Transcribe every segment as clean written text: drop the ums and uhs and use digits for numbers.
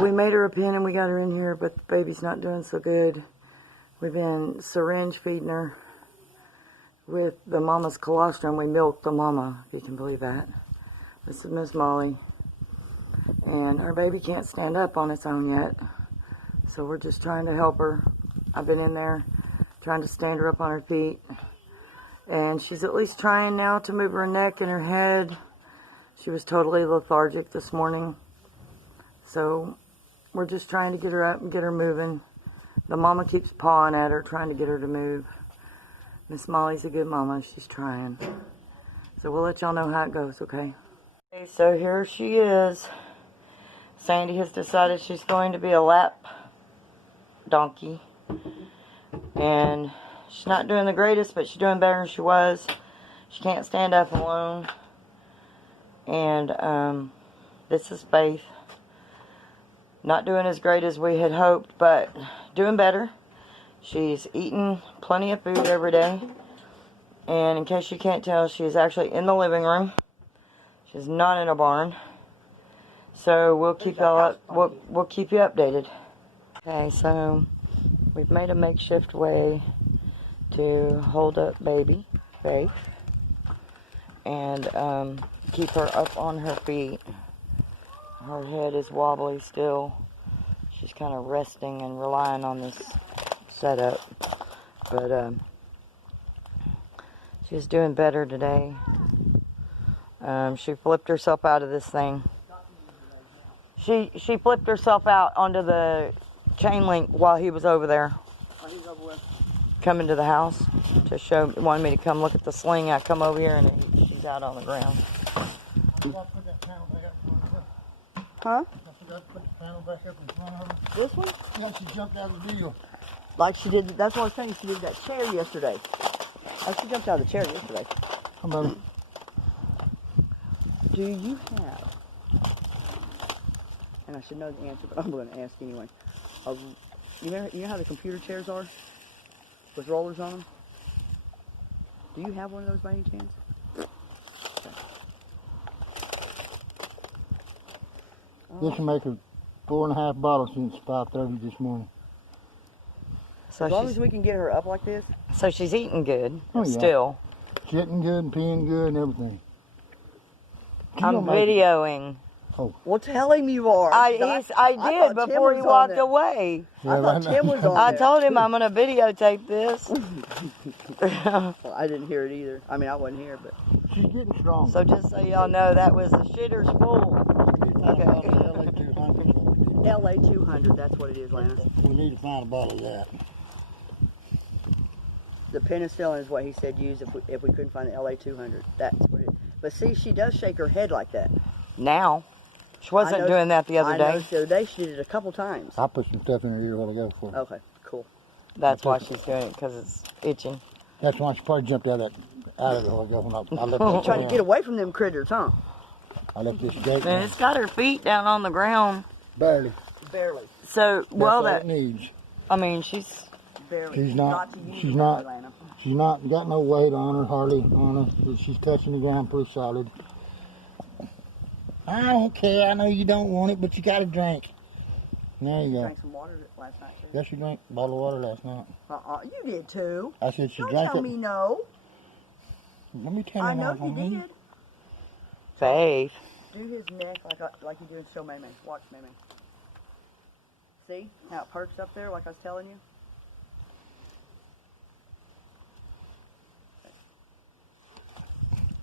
We made her a pen and we got her in here, but the baby's not doing so good. We've been syringe feeding her with the mama's colostrum. We milked the mama, if you can believe that. This is Miss Molly. And our baby can't stand up on its own yet. So we're just trying to help her. I've been in there trying to stand her up on her feet. And she's at least trying now to move her neck and her head. She was totally lethargic this morning. So we're just trying to get her up and get her moving. The mama keeps pawing at her, trying to get her to move. Miss Molly's a good mama. She's trying. So we'll let y'all know how it goes, okay? Okay, so here she is. Sandy has decided she's going to be a lap donkey. And she's not doing the greatest, but she's doing better than she was. She can't stand up alone. And this is Faith. Not doing as great as we had hoped, but doing better. She's eating plenty of food every day. And in case you can't tell, she's actually in the living room. She's not in a barn. So we'll keep y'all up. We'll keep you updated. Okay, so we've made a makeshift way to hold up baby Faith and keep her up on her feet. Her head is wobbly still. She's kind of resting and relying on this setup. But she's doing better today. She flipped herself out of this thing. She flipped herself out onto the chain link while he was over there. Oh, he's over with. Coming to the house to show, wanted me to come look at the sling. I come over here and she's out on the ground. Huh? I forgot to put the panel back up in front of her. This one? Yeah, she jumped out of the deal. Like she did, that's what I was saying, she did that chair yesterday. Oh, she jumped out of the chair yesterday. Come on. Do you have, and I should know the answer, but I'm going to ask anyway. You know how the computer chairs are? With rollers on them? Do you have one of those by any chance? This will make her 4.5 bottles since 5:30 this morning. So as long as we can get her up like this. So she's eating good, oh, yeah. Still. Shitting good and peeing good and everything. I'm videoing. Oh. Well, tell him you are. I did before he walked away. I thought Tim was on I there. told him I'm going to videotape this. Well, I didn't hear it either. I mean, I wasn't here, but. She's getting strong. So just so y'all know, that was the shitter's full. Okay. LA 200, that's what it is, Lana. We need to find a bottle of that. The penicillin is what he said use if we couldn't find the LA 200. That's what it is. But see, she does shake her head like that. Now. She wasn't doing that the other day. I noticed the other day she did it a couple times. I put some stuff in her ear while I go for it. Okay, cool. That's why she's doing it, because it's itching. That's why she probably jumped out of it while I go. When I left Trying to get away from them critters, huh? I left this gate. And it's got her feet down on the ground. Barely. Barely. So, That's well, all that it needs. I mean, she's Barely. She's not. to use She's it, not. Atlanta. She's not got no weight on her, hardly on her. But she's touching the ground pretty solid. I don't care. I know you don't want it, but you got to drink. There you go. Drank some water last night too. Yes, you drank a bottle of water last night. You did too. I said she Don't drank tell it. me no. Let me tell you I know now, you honey. did. Faith. Do his neck like you do in Show Mamie. Watch Mamie. See how it perks up there, like I was telling you?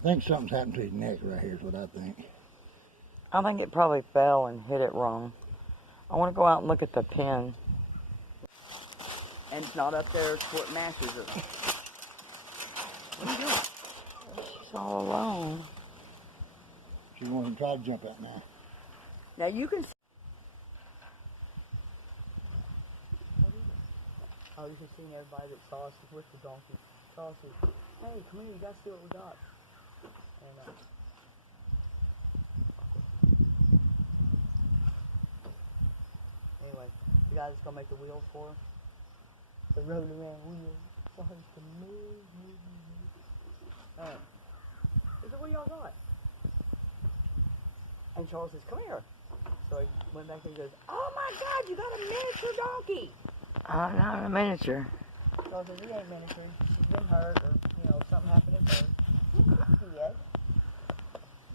I think something's happened to his neck right here is what I think. I think it probably fell and hit it wrong. I want to go out and look at the pin. And it's not up there to what matches it. What are you doing? She's all alone. She wants to try to jump out now. Now you can see. Oh, you can see everybody that saw us with the donkey. Saw us. Hey, come here, you guys see what we got. And, anyway, the guy that's gonna make the wheels for us. The road around wheels. Starts to move. Alright. He said, what do y'all got? And Charles says, come here. So he went back there and goes, "Oh my God, you got a miniature donkey!" Not a miniature. So I said, "He ain't miniature. She's been hurt, or something happened to her." Yes, it did.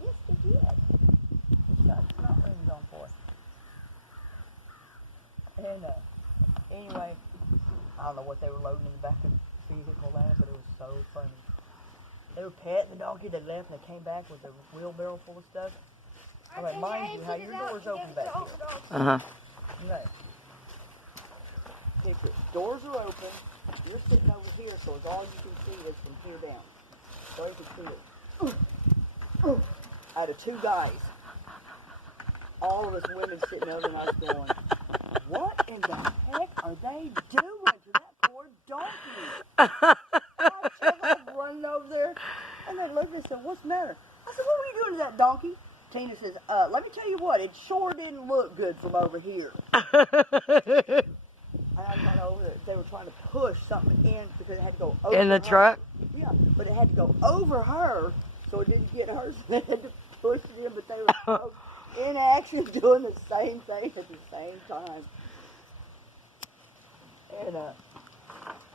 Yes, it did. It's got snot rings on for it. And anyway, I don't know what they were loading in the back of the vehicle there, but it was so funny. They were petting the donkey. They left and they came back with a wheelbarrow full of stuff. I'm like, mind you, how your door's open back here. Okay. Picture it. Doors are open. You're sitting over here, so it's all you can see is from here down. So you can see it. Out of two guys, all of us women sitting over and I was going, what in the heck are they doing to that poor donkey? I was running over there, and they looked and said, what's the matter? I said, what were you doing to that donkey? Tina says, let me tell you what, it sure didn't look good from over here. And I got over there. They were trying to push something in because it had to go over In the her. truck? Yeah, but it had to go over her so it didn't get her. So they had to push it in, but they were both in action doing the same thing at the same time. And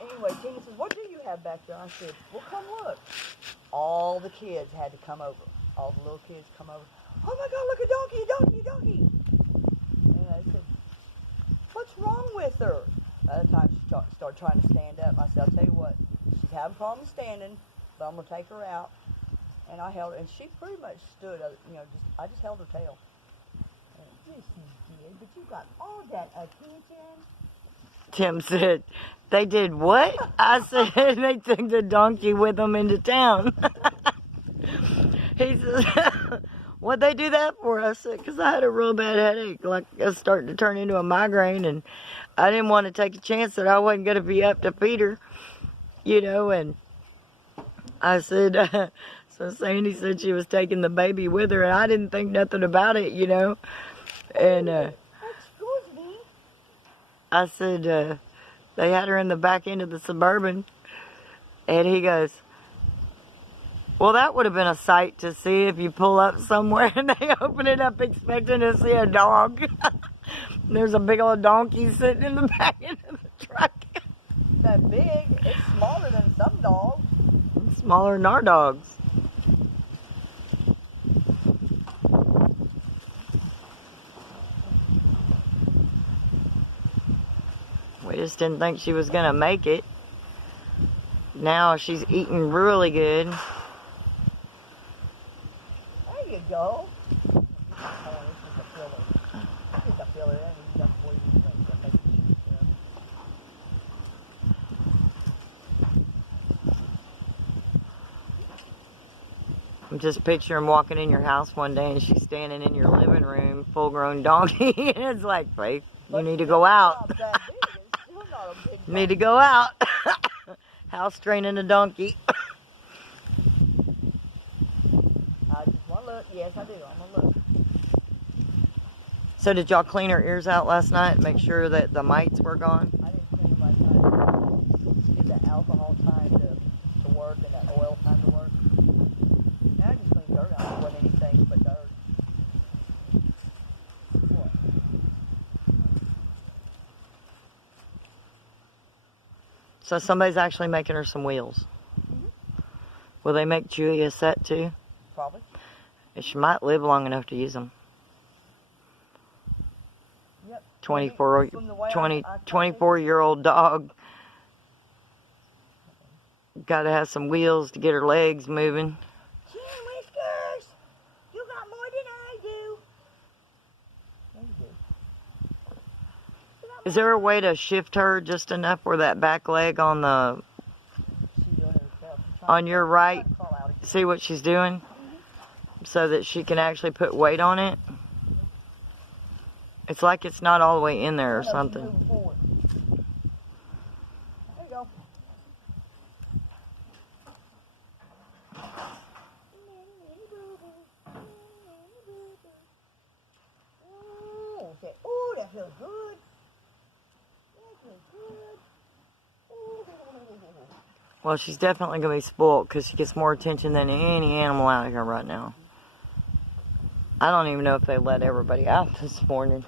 anyway, Tina says, what do you have back there? I said, well, come look. All the kids had to come over. All the little kids come over. Oh my God, look, a donkey, a donkey, a donkey. And I said, what's wrong with her? By the time she started trying to stand up, I said, I'll tell you what, she's having problems standing, but I'm going to take her out. And I held her, and she pretty much stood, I just held her tail. And yes, you did, but you got all that attention. Tim said, they did what? I said, they took the donkey with them into town. He says, what'd they do that for? I said, because I had a real bad headache. Like, it was starting to turn into a migraine, and I didn't want to take a chance that I wasn't going to be up to feed her, and I said, so Sandy said she was taking the baby with her, and I didn't think nothing about it, and Excuse me. I said, they had her in the back end of the Suburban, and he goes, well, that would have been a sight to see if you pull up somewhere and they open it up expecting to see a dog. There's a big old donkey sitting in the back end of the truck. That big, it's smaller than some dogs. It's smaller than our dogs. We just didn't think she was going to make it. Now she's eating really good. There you go. Oh, this is a filler. This is a filler. That's what you think. I'm just picturing walking in your house one day and she's standing in your living room, full-grown donkey, and it's like, Faith, you need to go out. You need to go out. House training a donkey. I just want to look. Yes, I do. I'm going to look. So did y'all clean her ears out last night? Make sure that the mites were gone? I didn't clean them last night. Just did that alcohol time to work and that oil time to work. Now I just cleaned dirt out. It wasn't anything but dirt. What? So somebody's actually making her some wheels. Mm-hmm. Will they make Julia a set too? Probably. She might live long enough to use them. Yep. 24-year-old dog. Got to have some wheels to get her legs moving. Chin whiskers! You got more than I do. Yeah, you do. Is there a way to shift her just enough where that back leg on the your right, see what she's doing? So that she can actually put weight on it? It's like it's not all the way in there or something. There you go. Oh, that feels good. That feels good. Ooh. Well, she's definitely going to be spoiled because she gets more attention than any animal out here right now. I don't even know if they let everybody out this morning.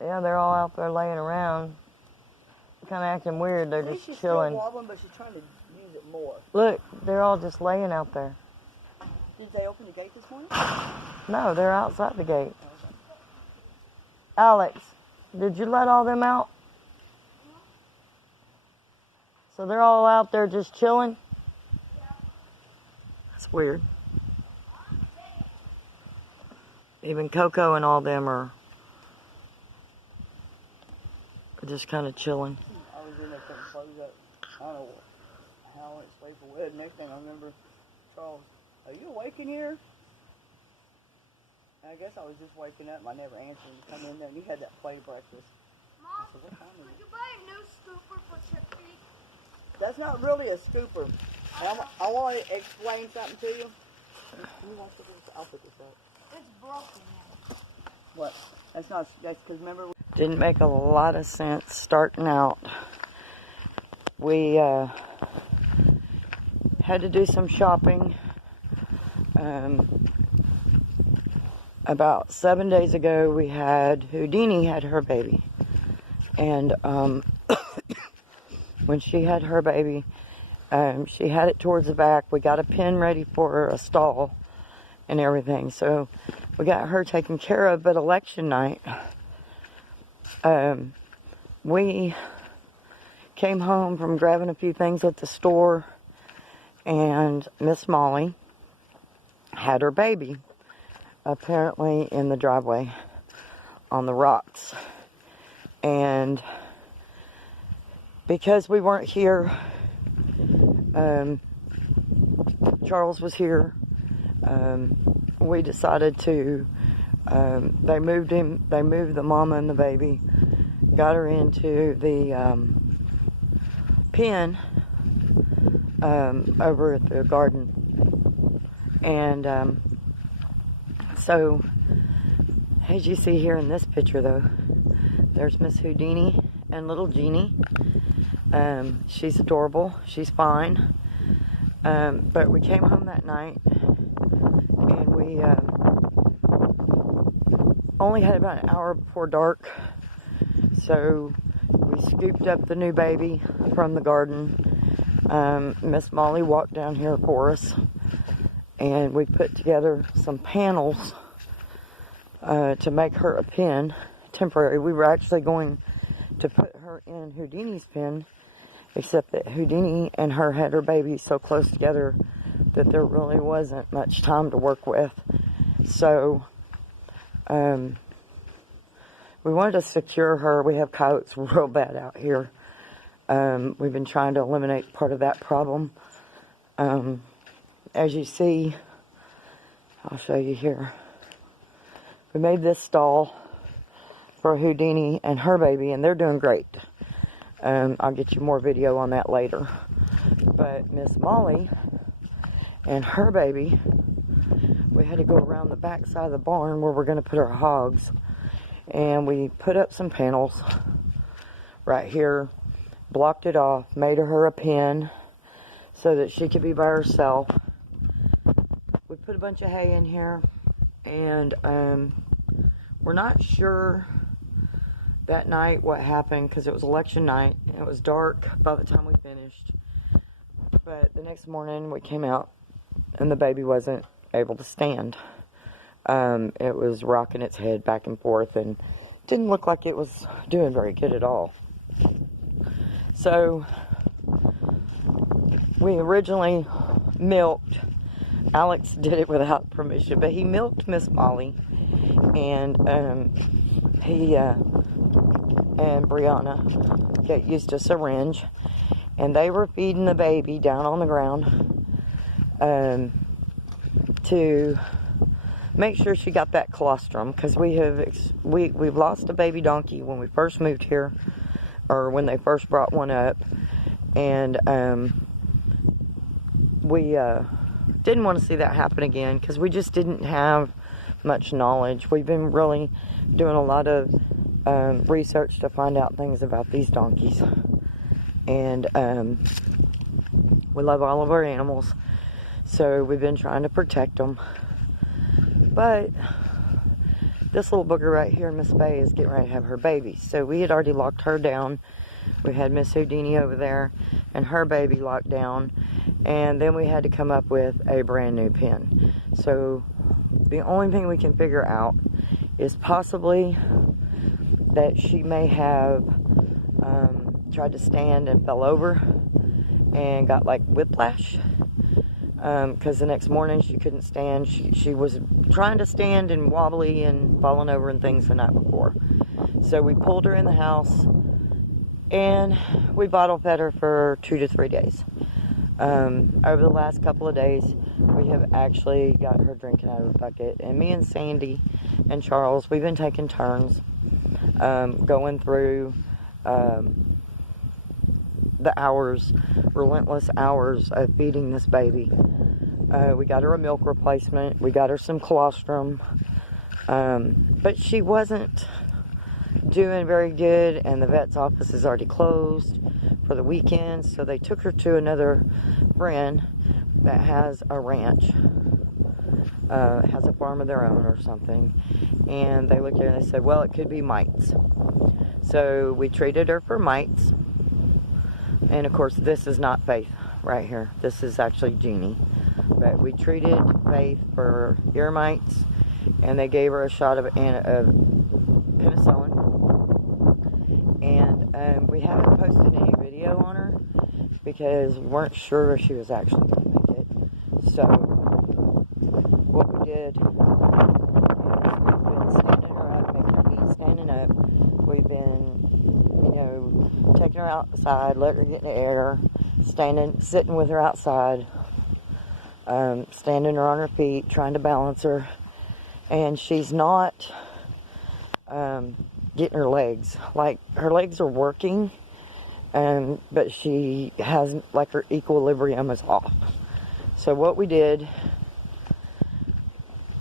Yeah, they're all out there laying around. Kind of acting weird. They're just She's chilling. still wobbling, but she's trying to use it more. Look, they're all just laying out there. Did they open the gate this morning? No, they're outside the gate. Oh, okay. Alex, did you let all them out? So they're all out there just chilling? That's weird. Even Coco and all them are just kind of chilling. I was in there putting clothes up. I don't know how I went to sleep or what. Next thing I remember, Charles, are you awake in here? And I guess I was just waking up and I never answered. You come in there and you had that plate of breakfast. Mom, I said, what time is would it? you buy a new scooper for Chippy? That's not really a scooper. I want to explain something to you. You want to put this? I'll put this up. It's broken now. What? That's not. That's because remember. Didn't make a lot of sense starting out. We had to do some shopping. About 7 days ago, we had Houdini had her baby, and when she had her baby, she had it towards the back. We got a pen ready for a stall and everything, so we got her taken care of. But election night, we came home from grabbing a few things at the store, and Miss Molly had her baby apparently in the driveway on the rocks. And because we weren't here, Charles was here, we decided to, they moved the mama and the baby, got her into the pen over at the garden. And so, as you see here in this picture though, there's Miss Houdini and little Jeannie. She's adorable, she's fine. But we came home that night and we only had about an hour before dark. So we scooped up the new baby from the garden. Miss Molly walked down here for us, and we put together some panels to make her a pen, temporary. We were actually going to put her in Houdini's pen, except that Houdini and her had her baby so close together that there really wasn't much time to work with. So we wanted to secure her. We have coyotes real bad out here. We've been trying to eliminate part of that problem. As you see, I'll show you here. We made this stall for Houdini and her baby, and they're doing great. I'll get you more video on that later. But Miss Molly and her baby, we had to go around the back side of the barn where we're going to put our hogs. And we put up some panels right here, blocked it off, made her a pen so that she could be by herself. We put a bunch of hay in here, and we're not sure that night what happened because it was election night and it was dark by the time we finished. But the next morning we came out and the baby wasn't able to stand. It was rocking its head back and forth and didn't look like it was doing very good at all. So we originally milked, Alex did it without permission, but he milked Miss Molly, and he and Brianna got used a syringe, and they were feeding the baby down on the ground to make sure she got that colostrum, because we've lost a baby donkey when we first moved here, or when they first brought one up, and we didn't want to see that happen again because we just didn't have much knowledge. We've been really doing a lot of research to find out things about these donkeys, and we love all of our animals, so we've been trying to protect them. But this little booger right here, Miss Bay, is getting ready to have her baby. So we had already locked her down. We had Miss Houdini over there and her baby locked down. And then we had to come up with a brand new pen. So the only thing we can figure out is possibly that she may have tried to stand and fell over and got like whiplash. Because the next morning she couldn't stand. She was trying to stand and wobbly and falling over and things the night before. So we pulled her in the house and we bottle fed her for 2 to 3 days. Over the last couple of days, we have actually got her drinking out of a bucket. And me and Sandy and Charles, we've been taking turns going through the hours, relentless hours of feeding this baby. We got her a milk replacement. We got her some colostrum. But she wasn't doing very good, and the vet's office is already closed for the weekend, so they took her to another friend that has a ranch, has a farm of their own or something, and they looked at her and they said, well, it could be mites. So we treated her for mites, and of course this is not Faith right here. This is actually Jeannie. But we treated Faith for ear mites, and they gave her a shot of penicillin. And we haven't posted any video on her because we weren't sure if she was actually going to make it. So what we did is we've been standing her up, making her eat standing up. We've been, taking her outside, letting her get in the air, sitting with her outside, standing her on her feet, trying to balance her. And she's not getting her legs. Like, her legs are working, but she has, like, her equilibrium is off. So what we did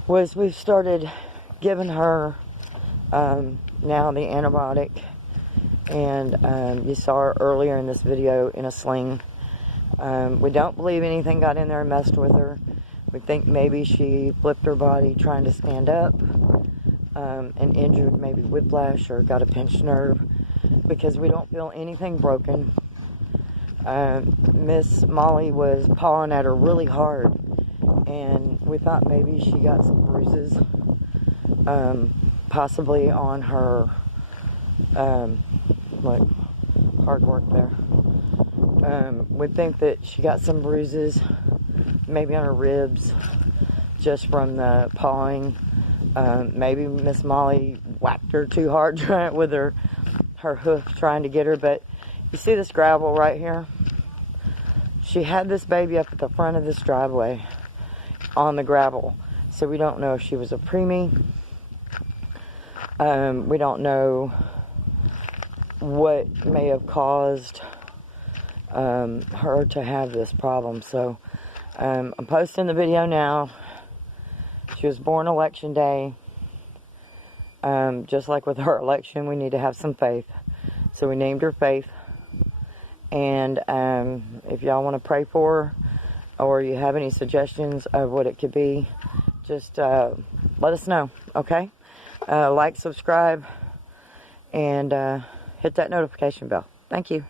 was we started giving her now the antibiotic. And you saw her earlier in this video in a sling. We don't believe anything got in there and messed with her. We think maybe she flipped her body trying to stand up and injured maybe whiplash or got a pinched nerve, because we don't feel anything broken. Miss Molly was pawing at her really hard, and we thought maybe she got some bruises, possibly on her, look, hard work there. We think that she got some bruises, maybe on her ribs, just from the pawing. Maybe Miss Molly whacked her too hard with her hoof trying to get her. But you see this gravel right here? She had this baby up at the front of this driveway on the gravel. So we don't know if she was a preemie. We don't know what may have caused her to have this problem. So I'm posting the video now. She was born election day. Just like with her election, we need to have some faith. So we named her Faith. And if y'all want to pray for her, or you have any suggestions of what it could be, just let us know, okay? Like, subscribe, and hit that notification bell. Thank you.